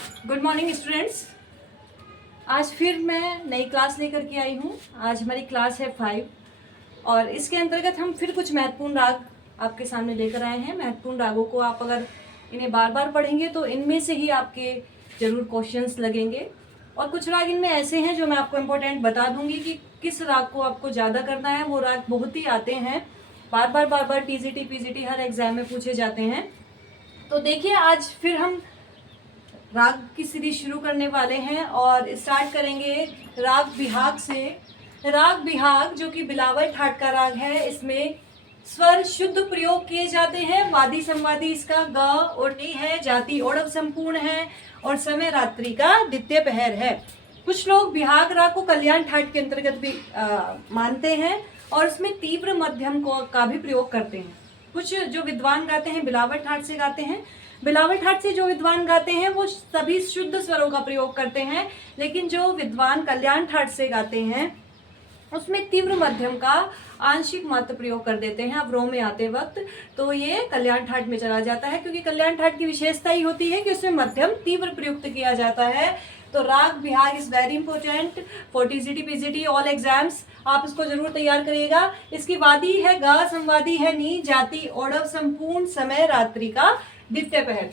Good morning students. आज फिर मैं नई क्लास लेकर के आई हूँ। आज हमारी क्लास है 5 और इसके अंतर्गत हम फिर कुछ महत्वपूर्ण राग आपके सामने लेकर आए हैं। महत्वपूर्ण रागों को आप अगर इन्हें बार बार पढ़ेंगे तो इनमें से ही आपके जरूर क्वेश्चंस लगेंगे। और कुछ राग इनमें ऐसे हैं जो मैं आपको इम्पोर्टेंट बता दूंगी कि किस राग को आपको ज़्यादा करना है। वो राग बहुत ही आते हैं, बार बार टीजीटी पीजीटी हर एग्जाम में पूछे जाते हैं। तो देखिए, आज फिर हम राग की सीरीज शुरू करने वाले हैं और स्टार्ट करेंगे राग बिहाग से। राग बिहाग जो कि बिलावल ठाट का राग है, इसमें स्वर शुद्ध प्रयोग किए जाते हैं। वादी संवादी इसका ग और नी है, जाति ओढ़व संपूर्ण है और समय रात्रि का द्वितीय पहर है। कुछ लोग बिहाग राग को कल्याण ठाट के अंतर्गत भी मानते हैं और इसमें तीव्र मध्यम का भी प्रयोग करते हैं। कुछ जो विद्वान गाते हैं बिलावल ठाट से गाते हैं। बिलावल ठाट से जो विद्वान गाते हैं वो सभी शुद्ध स्वरों का प्रयोग करते हैं, लेकिन जो विद्वान कल्याण ठाट से गाते हैं उसमें तीव्र मध्यम का आंशिक मात्र प्रयोग कर देते हैं अवरोह में आते वक्त। तो ये कल्याण ठाट में चला जाता है, क्योंकि कल्याण ठाट की विशेषता ही होती है कि उसमें मध्यम तीव्र प्रयुक्त किया जाता है। तो राग Bihag is very important for TGT PGT all exams. आप इसको जरूर तैयार करिएगा। इसकी वादी है गा, संवादी है नी, जाति ओढ़व संपूर्ण, समय रात्रि का द्वितीय पहर।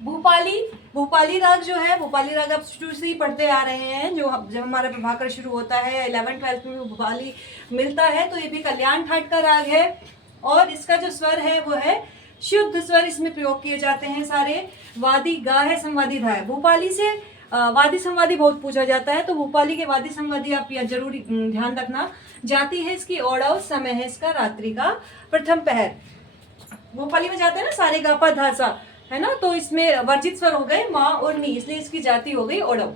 भूपाली राग जो है, भूपाली राग आप शुरू से ही पढ़ते आ रहे हैं। जब हमारा प्रभाकर शुरू होता है 11th-12th में भूपाली मिलता है, तो ये भी कल्याण ठाट का राग है और इसका जो स्वर है वो है शुद्ध स्वर। इसमें प्रयोग किए जाते हैं सारे। वादी गा है, संवादी धा है। भूपाली से वादी संवादी बहुत पूछा जाता है, तो भूपाली के वादी संवादी आप जरूर ध्यान रखना। जाति है इसकी ओढ़व, समय है इसका रात्रि का प्रथम पहर। भोपाली में जाते हैं ना सारे गापा धासा, है ना, तो इसमें वर्जित स्वर हो गए माँ और नी, इसलिए इसकी जाति हो गई ओढ़व।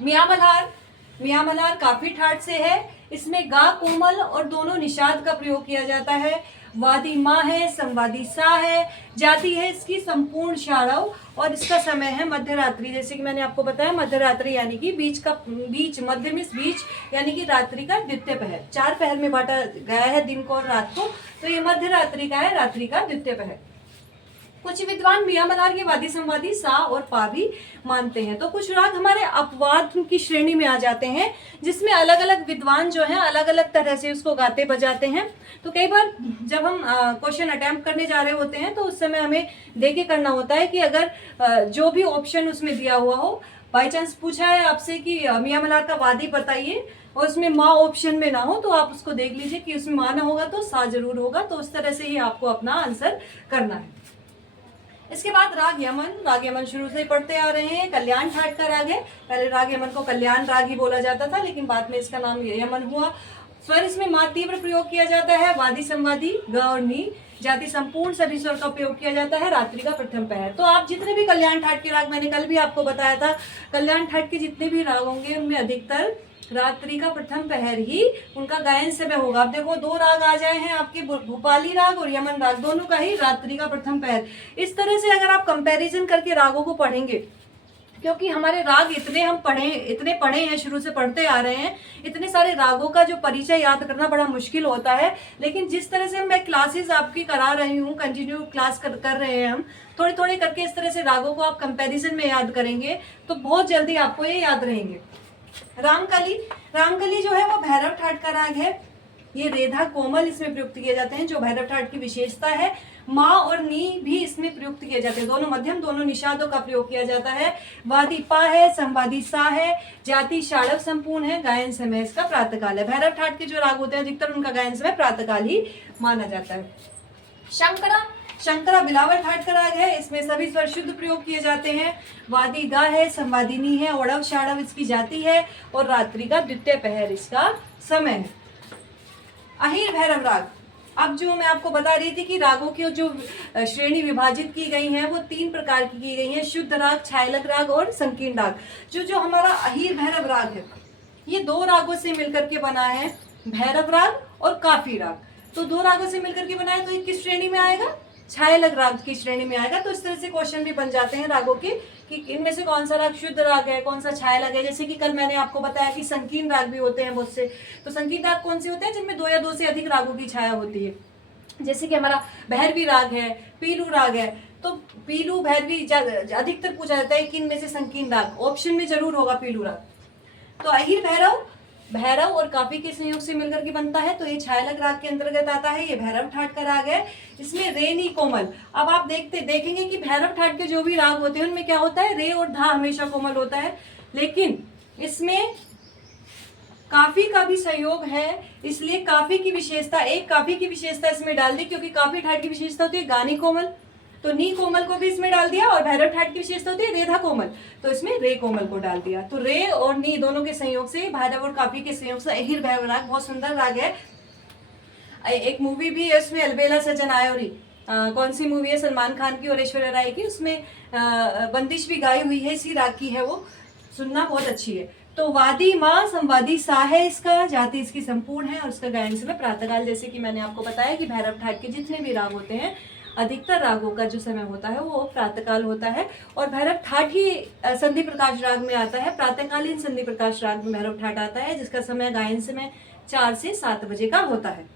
मियाँ मल्हार काफी ठाट से है। इसमें गा कोमल और दोनों निषाद का प्रयोग किया जाता है। वादी माँ है, संवादी सा है, जाति है इसकी संपूर्ण शारव और इसका समय है मध्य रात्रि। जैसे कि मैंने आपको बताया मध्य रात्रि यानी कि बीच मध्य में बीच यानी कि रात्रि का द्वितीय पहर। 4 पहर में बांटा गया है दिन को और रात को, तो ये मध्य रात्रि का है, रात्रि का द्वितीय पहर। कुछ विद्वान मियाँ मल्हार के वादी संवादी सा और पा भी मानते हैं। तो कुछ राग हमारे अपवाद की श्रेणी में आ जाते हैं, जिसमें अलग अलग विद्वान जो हैं अलग अलग तरह से उसको गाते बजाते हैं। तो कई बार जब हम क्वेश्चन अटेम्प्ट करने जा रहे होते हैं तो उस समय हमें देख के करना होता है कि अगर जो भी ऑप्शन उसमें दिया हुआ हो, बाई चांस पूछा है आपसे कि मियाँ मल्हार का वादी बताइए और उसमें माँ ऑप्शन में ना हो, तो आप उसको देख लीजिए कि उसमें माँ ना होगा तो सा जरूर होगा। तो उस तरह से ही आपको अपना आंसर करना है। इसके बाद राग यमन शुरू से पढ़ते आ रहे हैं। कल्याण ठाट का राग है। पहले राग यमन को कल्याण राग ही बोला जाता था, लेकिन बाद में इसका नाम यमन हुआ। स्वर इसमें माँ तीव्र प्रयोग किया जाता है। वादी संवादी ग और नी, जाति संपूर्ण सभी स्वर का प्रयोग किया जाता है। रात्रि का प्रथम पहर। तो आप जितने भी कल्याण ठाट के राग, मैंने कल भी आपको बताया था, कल्याण ठाट के जितने भी राग होंगे उनमें अधिकतर रात्रि का प्रथम पहर ही उनका गायन समय होगा। आप देखो 2 राग आ जाए हैं आपके, भूपाली राग और यमन राग, दोनों का ही रात्रि का प्रथम पहर। इस तरह से अगर आप कंपैरिजन करके रागों को पढ़ेंगे, क्योंकि हमारे राग इतने पढ़े हैं, शुरू से पढ़ते आ रहे हैं, इतने सारे रागों का जो परिचय याद करना बड़ा मुश्किल होता है। लेकिन जिस तरह से मैं क्लासेस आपकी करा रही हूँ, कंटिन्यू क्लास कर रहे हैं हम, थोड़े थोड़े करके इस तरह से रागों को आप कंपैरिजन में याद करेंगे तो बहुत जल्दी आपको ये याद रहेंगे। रामकली जो है वो भैरव ठाट का राग है। ये रेधा कोमल इसमें प्रयुक्त किए जाते हैं, जो भैरव ठाट की विशेषता है। माँ और नी भी इसमें प्रयुक्त किए जाते हैं, दोनों मध्यम दोनों निषादों का प्रयोग किया जाता है। वादी पा है, संवादी सा है, जाति शाड़व संपूर्ण है, गायन समय इसका प्रातःकाल है। भैरव ठाट के जो राग होते हैं अधिकतर उनका गायन समय प्रातःकाल ही माना जाता है। शंकरा बिलावल ठाट का राग है। इसमें सभी स्वर शुद्ध प्रयोग किए जाते हैं। वादी गा है, संवादी नी है, ओढ़व शाड़व इसकी जाति है और रात्रि का द्वितीय पहर इसका समय है। अहीर भैरव राग। अब जो मैं आपको बता रही थी कि रागों की जो श्रेणी विभाजित की गई है वो 3 प्रकार की गई है, शुद्ध राग, छायलक राग और संकीर्ण राग। जो हमारा अहीर भैरव राग है, ये 2 रागों से मिलकर के बना है, भैरव राग और काफी राग। तो 2 रागों से मिलकर के बना है, तो ये किस श्रेणी में आएगा? छायलक राग की श्रेणी में आएगा। तो इस तरह से क्वेश्चन भी बन जाते हैं रागों के कि इनमें से कौन सा राग शुद्ध राग है, कौन सा छायलक है। जैसे कि कल मैंने आपको बताया कि संकीर्ण राग भी होते हैं बहुत से। तो संकीर्ण राग कौन से होते हैं? जिनमें 2 या 2 से अधिक रागों की छाया होती है। जैसे कि हमारा भैरवी राग है, पीलू राग है, तो पीलू भैरवी अधिकतर पूछा जाता है किन में से संकीर्ण राग, ऑप्शन में जरूर होगा पीलू राग। तो अहिर भैरव भैरव और काफी के संयोग से मिलकर के बनता है, तो ये छायालग राग के अंतर्गत आता है। ये भैरव ठाट का राग है। इसमें रे नी कोमल। अब आप देखेंगे कि भैरव ठाट के जो भी राग होते हैं उनमें क्या होता है, रे और धा हमेशा कोमल होता है, लेकिन इसमें काफी का भी सहयोग है, इसलिए काफी की विशेषता इसमें डाल दी, क्योंकि काफी ठाट की विशेषता होती है गानी कोमल, तो नी कोमल को भी इसमें डाल दिया, और भैरव ठाट की विशेषता होती है रेधा कोमल, तो इसमें रे कोमल को डाल दिया। तो रे और नी दोनों के संयोग से, भैरव और काफी के संयोग से अहिर भैरव राग बहुत सुंदर राग है। एक मूवी भी है उसमें, अलबेला सजन आयोरी, कौन सी मूवी है, सलमान खान की और ऐश्वर्या राय की, उसमें बंदिश भी गाई हुई है, इसी राग की है, वो सुनना बहुत अच्छी है। तो वादी माँ संवादी सा है इसका, जाति इसकी संपूर्ण है, और उसका गायन समय प्रातःकाल। जैसे कि मैंने आपको बताया कि भैरव ठाट के जितने भी राग होते हैं, अधिकतर रागों का जो समय होता है वो प्रातःकाल होता है, और भैरव ठाट ही संधि प्रकाश राग में आता है। प्रातःकालीन संधि प्रकाश राग में भैरव ठाट आता है, जिसका समय गायन समय 4 से 7 बजे का होता है।